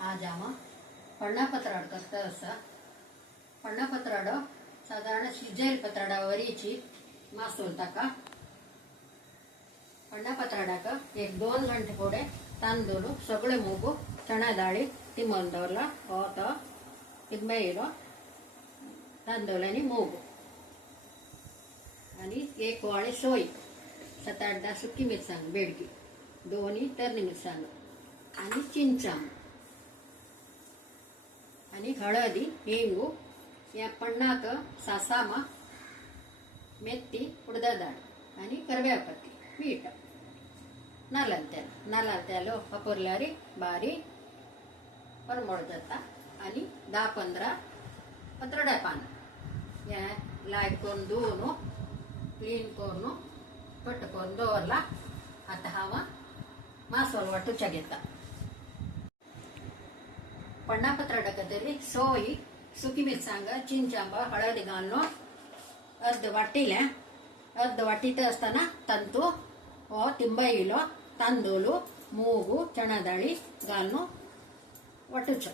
आज आम्हा पण्णापत्राड करता असा. पण्णापत्राड साधारण शिजेल पत्राडा वरीची मासोल ताका पण्णापत्राडाक 1-2 गंटे पोडे तांदूळ सगळे मूगु चणा दाळी तिमल दवरला ओत इद्मेलो तांदूळ आणि मूग आणि 1 वाळी सोय 7-8 सुकी मिरसांग बेडगी 2 तरणी मिरसांग आणि चिंचाम आणि हळदी हिंगू या पण्णाक सासामा मेथी उडदा दाळ आणि करवेपत्ती मीठ नाल्ल तेल वापरल्यारी बारी परमळ जाता आणि 10-15 पत्राडा पान या लायक करून धुवन क्लीन करून कट करून दवरला. आता हांव मासोल वाटूच्या घेता. पण्णापत्राडा तरी सोय सुकी मिरसांग चिंचांब हळदी घालून अर्ध वाटिले अर्ध वाटीत असताना तंतू व तिंबईलो तांदूळ मूगु चणा दाळी घालून वाटूच.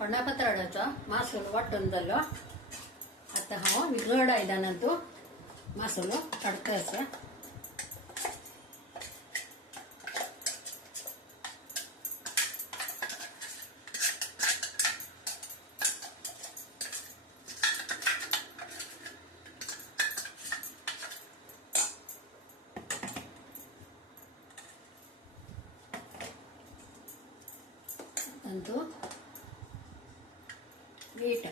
पण्णापत्राडाचो मासोल वाटून जालो. आता हांव विगड आयदनांतू मासोलो काडटा आसा. तांतू मीठ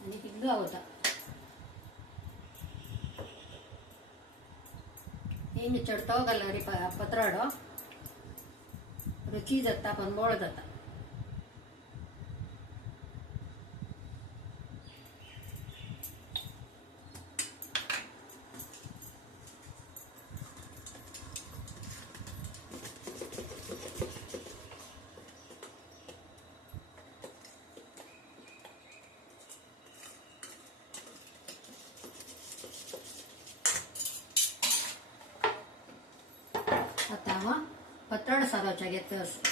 आणि हिंग होता. हिंग चढतो घालरी पत्राडो रुची जाता पण बोळ जाता. आता हांव पत्राड सारोवच्या घेता आसा.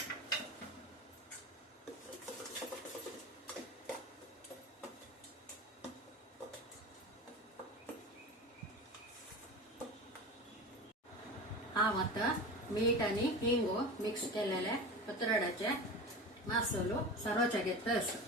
हांव आता मीठ आणि हिंगू मिक्स केलेले पत्राडाचे मासोलो सारोवच्या घेता आसा.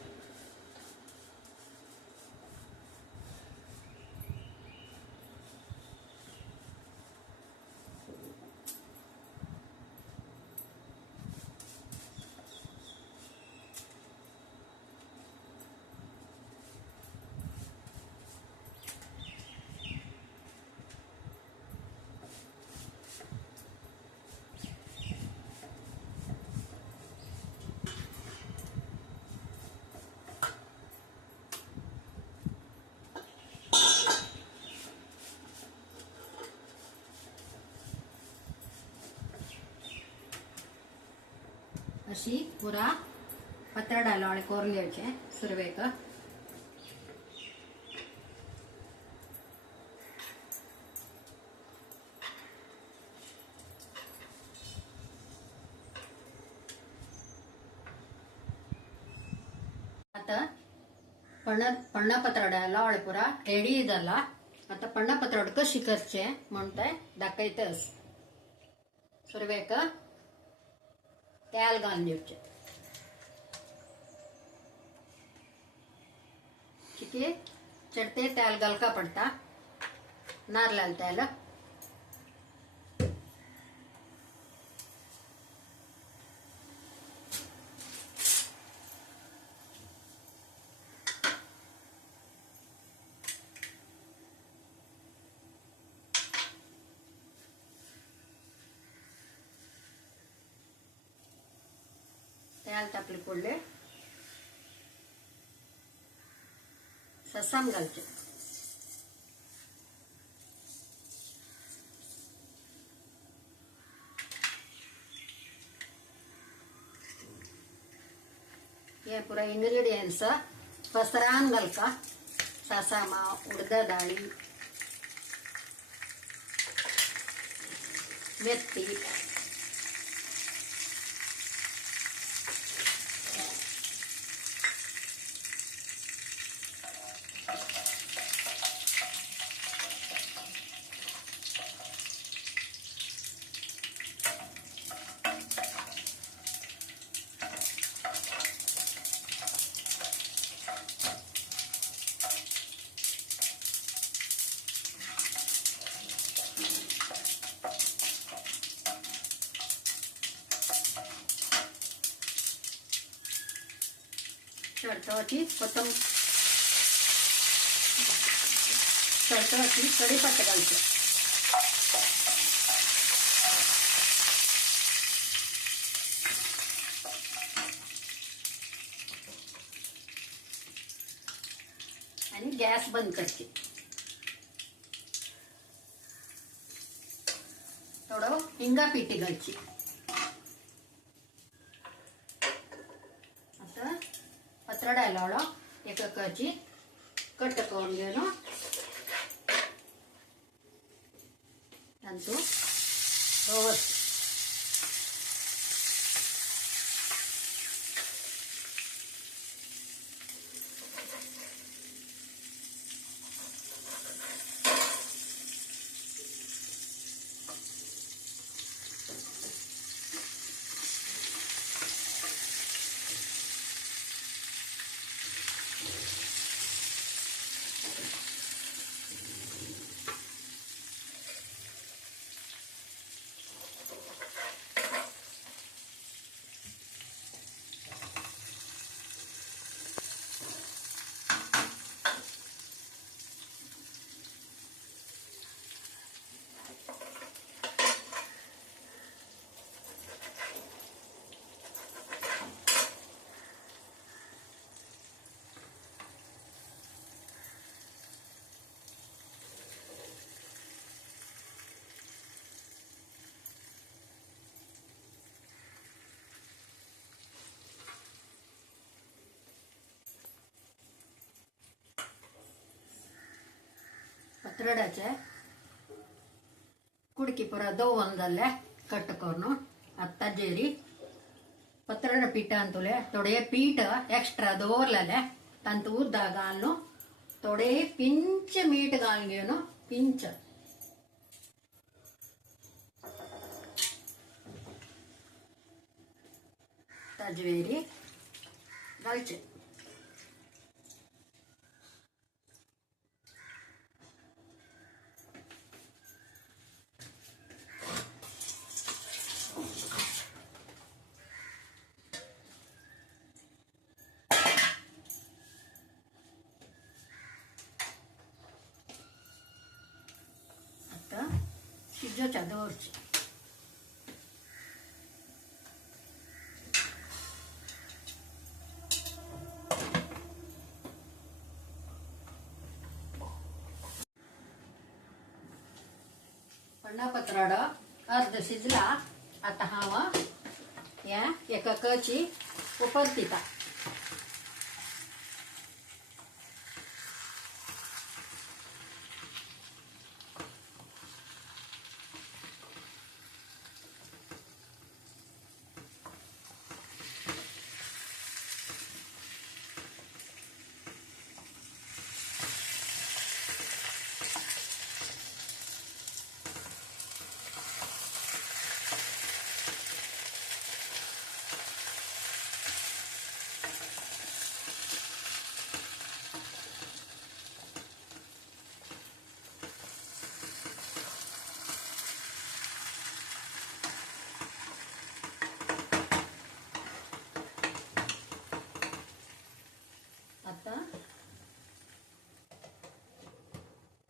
अशी पुरा पत्राडालो आणि कोरलेचे सुरवेक आता पण्णापत्राडा लावळे पुरा रेडी जाला. आता पण्णापत्राड कशी करचे म्हणते दाखयतस. सुरवेक तेल घालून दिवचे. चिकी चढते तेल घालका पडता. नारळाल तेल तेल तापले पडले ससाम घालचे. हे पुरा इंग्रेडियंट्स पसरान घालका. सासामा, उडद डाळी, मेथी, तडतडची तडतडची कढीपत्ता घालते. आणि गॅस बंद करते. थोडं हिंगा पिठी घालची. आता पत्रडायला एकाची कट करून घेऊन तांतू रोज पत्रडाचे कुडकी पुरा दवून जाल्ले कट करून आत्ता जेरी पत्रड पीठ ಅಂತುಲೆ थोडे पीठ एक्स्ट्रा दवरलेले तांतू उद्दा घालून थोडे पिंच मीठ घालून घेऊन पिंच ताजवेरी घालचे. शिजोच्या दवरची. पन्ना पत्राड अर्ध शिजला. आता हाव या एका कची उपरतिता.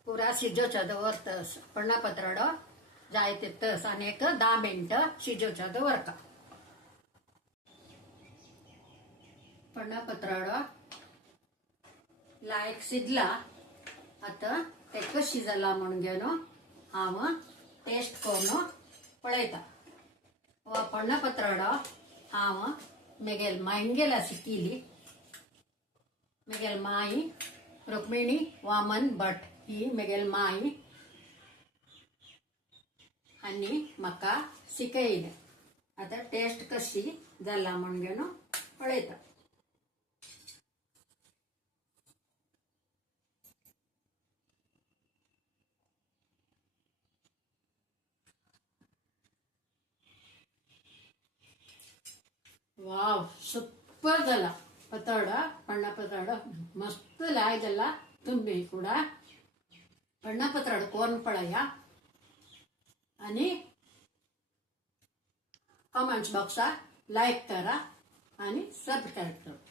पुरा शिजोच्या दवरतस पन्ना पत्राड जाय तितस आणि 10 मिनिटं शिजोच्या दवरका. पन्ना पत्राड लायक शिजला आता एक शिजला म्हणून घेऊन हांव टेस्ट करून पळयता. वा पण्णपत्राडो हांव मेगेल मायंगेला शिकिली. मेगेल माई रुक्मिणी वामन भट ही मेगेल माई आनी म्हाका शिकयलें. आता टेस्ट कशी जाला म्हण घेवन पळयता. वाव ಸೂಪರ್ जाला ಪತ್ರೊಡ ಪಣ್ಣ ಪತ್ರೊಡ ಮಸ್ತ್ ಲಾಯ್ जाला. तुम्ही ಕೂಡ पण्णा पत्राड कोण पळया आणि कमेंट्स बॉक्सात लाईक करा आणि सबस्क्राईब करा.